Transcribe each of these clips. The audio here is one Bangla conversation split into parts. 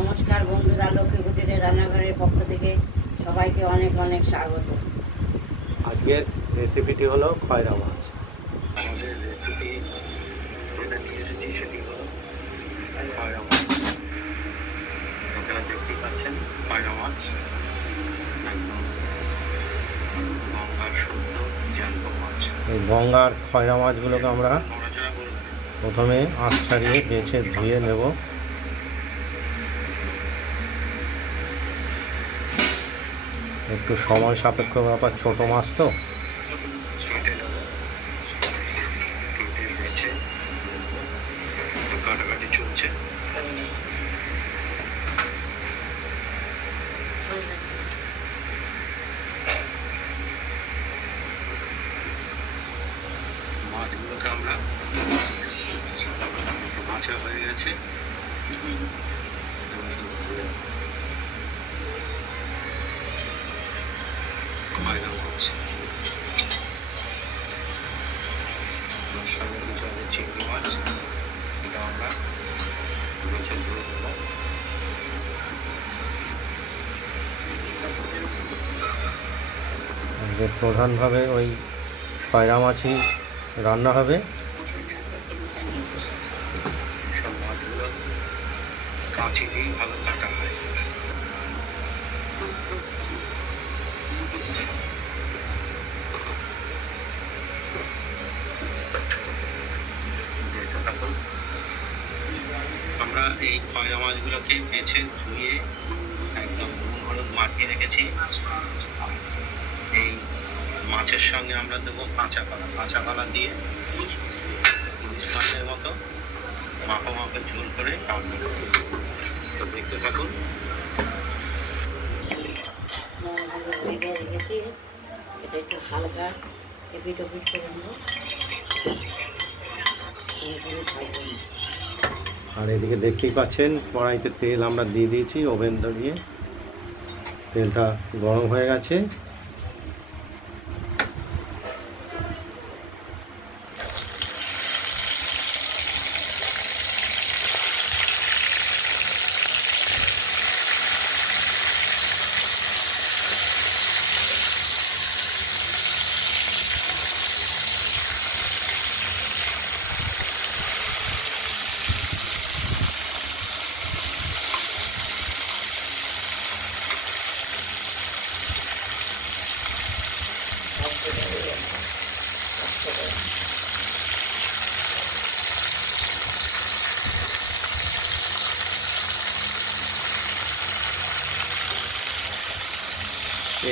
নমস্কার বন্ধুরা, লক্ষ্মী কুটিরের রান্নাঘরের পক্ষ থেকে সবাইকে অনেক অনেক স্বাগত। আজকের রেসিপিটি হলো খয়রা মাছ। আমাদের রেসিপি যেটা নিয়ে এসেছি সেটি হলো খয়রা মাছ। আপনারা দেখতেই পাচ্ছেন খয়রা মাছ একদম গঙ্গার শুদ্ধ জ্যান্ত মাছ। এই গঙ্গার খয়রা মাছগুলোকে আমরা নড়াচড়া করবে প্রথমে আঁশ ছাড়িয়ে বেছে ধুয়ে নেব। একটু সময় সাপেক্ষ ব্যাপার, ছোট মাছ তো। কেটে নেব, কেটে বেছে কাটাকাটি চলছে। মাছগুলোকে আমরা ভাজা হয়ে গেছে, খয়রা মাছ সঙ্গে কিছু আছে চিংড়ি মাছ, এটা আমরা বেছে ধুয়ে দেবো। আজকে প্রধানভাবে ওই খয়রা মাছই রান্না হবে। সব মাছগুলো কাঁচি দিয়েই ভালো কাটা হয়। দেখতে থাকুন। আমরা এই খয়রা মাছগুলোকে বেছে ধুয়ে একদম নুন হলুদ মাখিয়ে রেখেছি। এই মাছের সঙ্গে আমরা দেবো কাঁচা কলা দিয়ে 30 মিনিটের মতো মাখো মাখো ঝোল করে রান্না করব। তো দেখতে থাকুন। নুনগুলো ভেঙে রেখেছি, এটা একটু হালকা এপিট ওপিট করে নেবো। আর এদিকে দেখতেই পাচ্ছেন কড়াইতে তেল আমরা দিয়ে দিয়েছি, ওভেন দিয়ে তেলটা গরম হয়ে গেছে।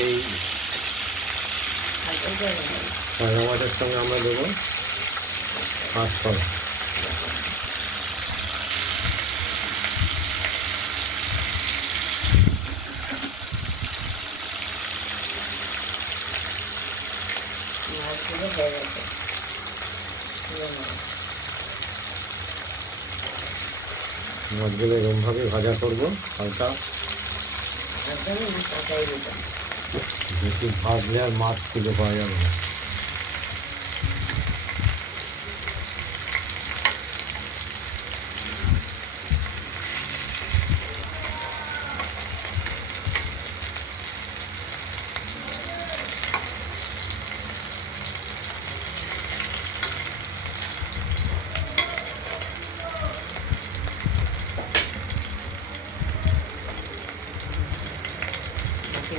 এই খয়রা মাছের সঙ্গে আমরা দেবো পাঁচফোড়ন। মাছগুলো হয়ে গেছে, মাছগুলো এরকমভাবে ভাজা করবো হালকা। একদমই না কাঁচাই দিতাম। বেশি ভাজলে আর মাছ খুঁজে পাওয়া যাবে না।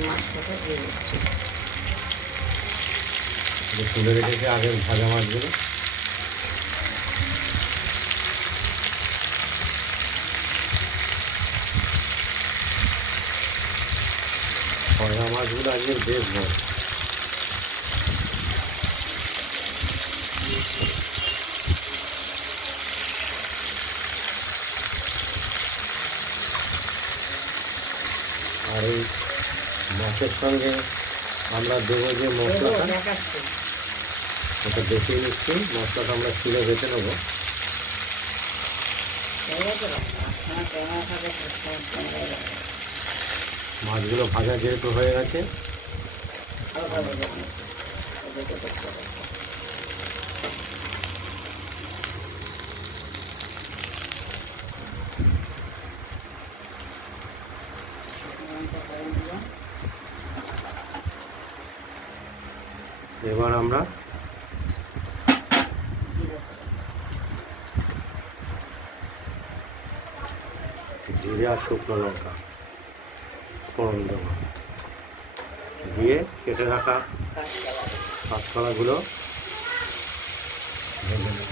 মাছটাকে দিয়ে দিচ্ছি। তুলে রেখেছি আগের ভাজা মাছগুলো। খয়রা মাছগুলো আজকে বেশ বড়। আর এই মাছের সঙ্গে আমরা দেবো যে মশলাটা, ওটা দেখিয়ে নিচ্ছি। মশলাটা আমরা তুলে বেছে নেবো। মাছগুলো ভাজা যেহেতু হয়ে গেছে, এবার আমরা জিরে আর শুকনো লঙ্কা ফোড়ন দেব, দিয়ে কেটে রাখা কাঁচকলাগুলো ভেজে নেব।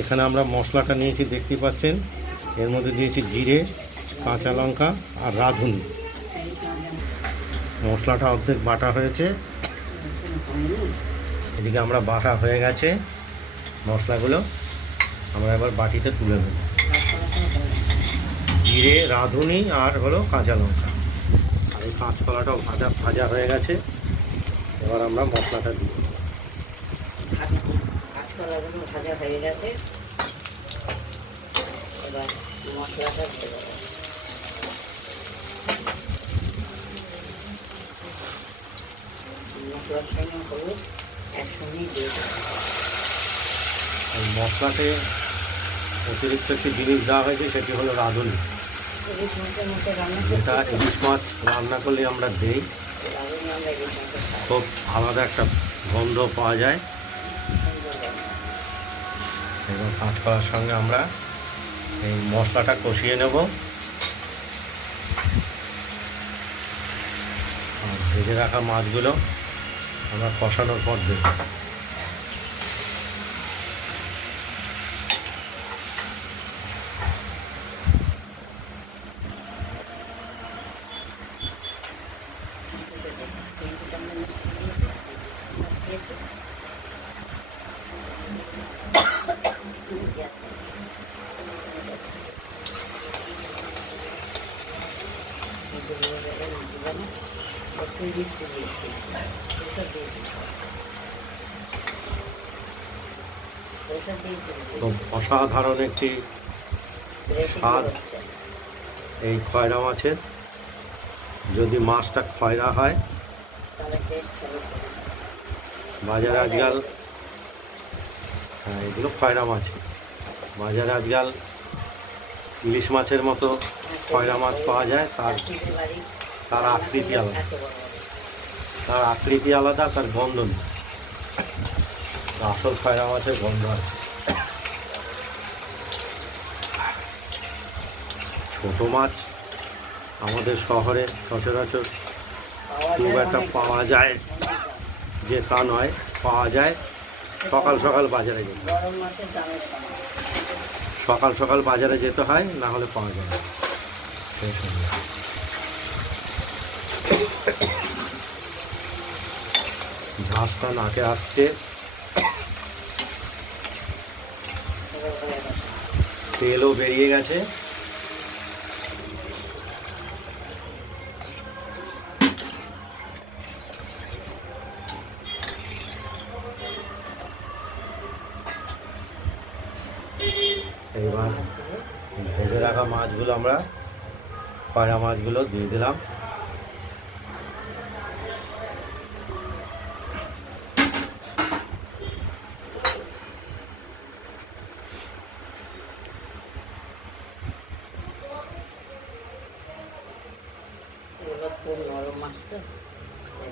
এখানে আমরা মশলাটা নিয়েছি, দেখতে পাচ্ছেন। এর মধ্যে দিয়েছি জিরে, কাঁচা লঙ্কা আর রাঁধুনি। মশলাটা অর্ধেক বাটা হয়েছে, এদিকে আমরা বাটা হয়ে গেছে মশলাগুলো। আমরা এবার বাটিতে তুলে নেব। জিরে, রাঁধুনি আর হলো কাঁচা লঙ্কা, আর এই কাঁচকলাটাও ভাজা হয়ে গেছে। এবার আমরা মশলাটা দিই। কাঁচকলাগুলো ভাজা হয়ে গেছে, এবার মশলাটা দিয়ে দেবো। মশলার সঙ্গে হলুদ একসঙ্গেই দিয়ে দেবো। এই মশলাতে অতিরিক্ত একটি জিনিস দেওয়া হয়েছে, সেটি হলো রাঁধুনি, ইলিশ মাছের মতো রান্না যেটা ইলিশ মাছ রান্না করলে আমরা দিই। রাঁধুনি আমরা ইলিশ মাছের খাই। খুব আলাদা একটা গন্ধ পাওয়া যায়। এবার কাঁচকলার সঙ্গে আমরা এই মশলাটা কষিয়ে নেব। আর ভেজে রাখা মাছগুলো আমরা কষানোর পর দেব। খুব অসাধারণ একটি স্বাদ এই খয়রা মাছের। যদি মাছটা খয়রা হয়, বাজারে আজকাল, হ্যাঁ এগুলো খয়রা মাছ, বাজারে আজকাল ইলিশ মাছের মতো খয়রা মাছ পাওয়া যায়। তার আকৃতি আলাদা, তার গন্ধ নেই। আসল খয়রা মাছের গন্ধ আছে। ছোট মাছ আমাদের শহরে সচরাচর খুব একটা পাওয়া যায় যে তা নয়, পাওয়া যায়। সকাল সকাল বাজারে যেতে হয়, সকাল সকাল বাজারে যেতে হয়, না হলে পাওয়া যায় না। ঝাঁসটা নাকে আসছে, তেলও বেরিয়ে গেছে। এবার ভেজে রাখা মাছগুলো আমরা, খয়রা মাছগুলো দিয়ে দিলাম। খুব নরম মাছ তো,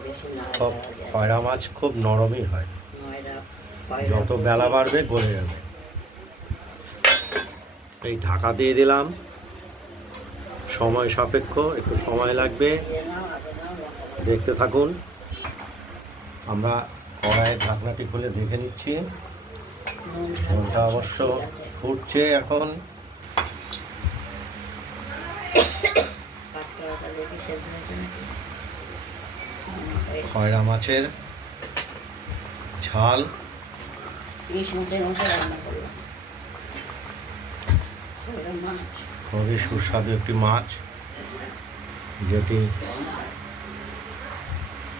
বেশি সব খয়রা মাছ খুব নরমই হয়, যত বেলা বাড়বে গলে যাবে। এই ঢাকা দিয়ে দিলাম, সময় সাপেক্ষ, একটু সময় লাগবে, দেখতে থাকুন। আমরা কড়াইয়ের ঢাকনাটি খুলে দেখে নিচ্ছি। ঝোলটা অবশ্য ফুটছে এখন। খয়রা মাছের ঝাল খুবই সুস্বাদু একটি মাছ, যেটি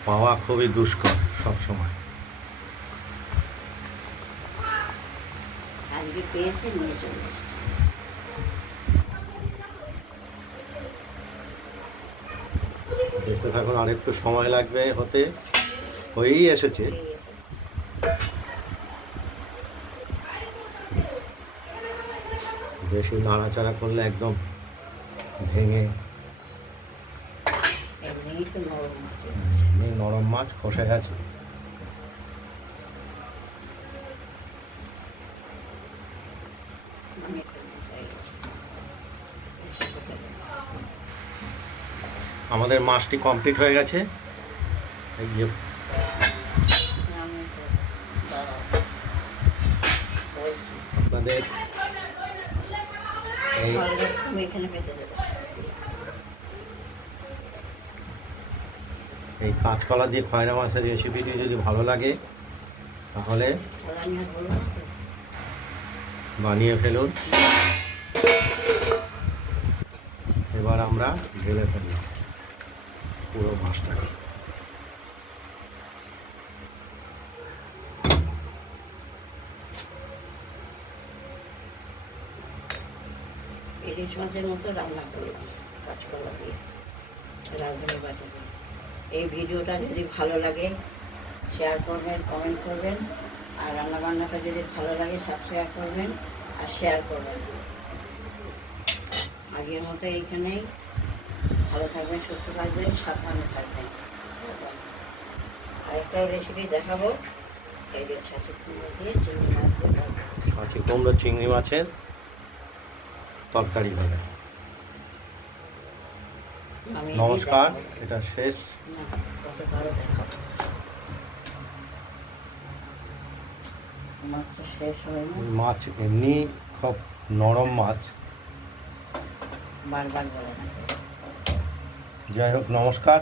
পাওয়া খুবই দুষ্কর সবসময়। দেখতে থাকুন, আর একটু সময় লাগবে হতে, হয়েই এসেছে। বেশি নাড়াচাড়া করলে একদম ভেঙে এমনিই তো নরম আছে। এই নরম মাছ খসায় আছে। আমি একটু মশাই গেছি। আমাদের মাছটি কমপ্লিট হয়ে গেছে। এই যে আমি তো দাঁড়াও বলছি। আপনাদের এই তুমি এখানে পেতে দেবে। এই কাঁচকলা দিয়ে খয়রা মাছের রেসিপিটি যদি ভালো লাগে তাহলে তাহলে আমি আর বলবো না তো। বানিয়ে ফেলুন। এবার আমরা ঢেলে ফেললাম পুরো মাছটাকে। ইলিশ মাছের মতো রান্না করলাম কাঁচকলা দিয়ে, রাঁধুনি বাটা দিয়ে। এই ভিডিওটা যদি ভালো লাগে শেয়ার করবেন, কমেন্ট করবেন, আর রান্নাবান্নাটা যদি ভালো লাগে সাবস্ক্রাইব করবেন আর শেয়ার করবেন। আগের মতো এইখানেই ভালো থাকবেন, সুস্থ থাকবেন, সাবধানে থাকবেন। আরেকটা রেসিপি দেখাবো, এই যে ছাঁচি কুমড়ো দিয়ে চিংড়ি মাছ দিয়ে তরকারি। ছাঁচি কুমড়ো চিংড়ি মাছের তরকারি হবে। আমি নমস্কার, দেখাবো। এটা শেষ। না, কতবারও দেখাবো, আমার তো শেষ হয় না, মাছ এমনি খুব নরম মাছ। বারবার বলে না। যাই হোক, নমস্কার।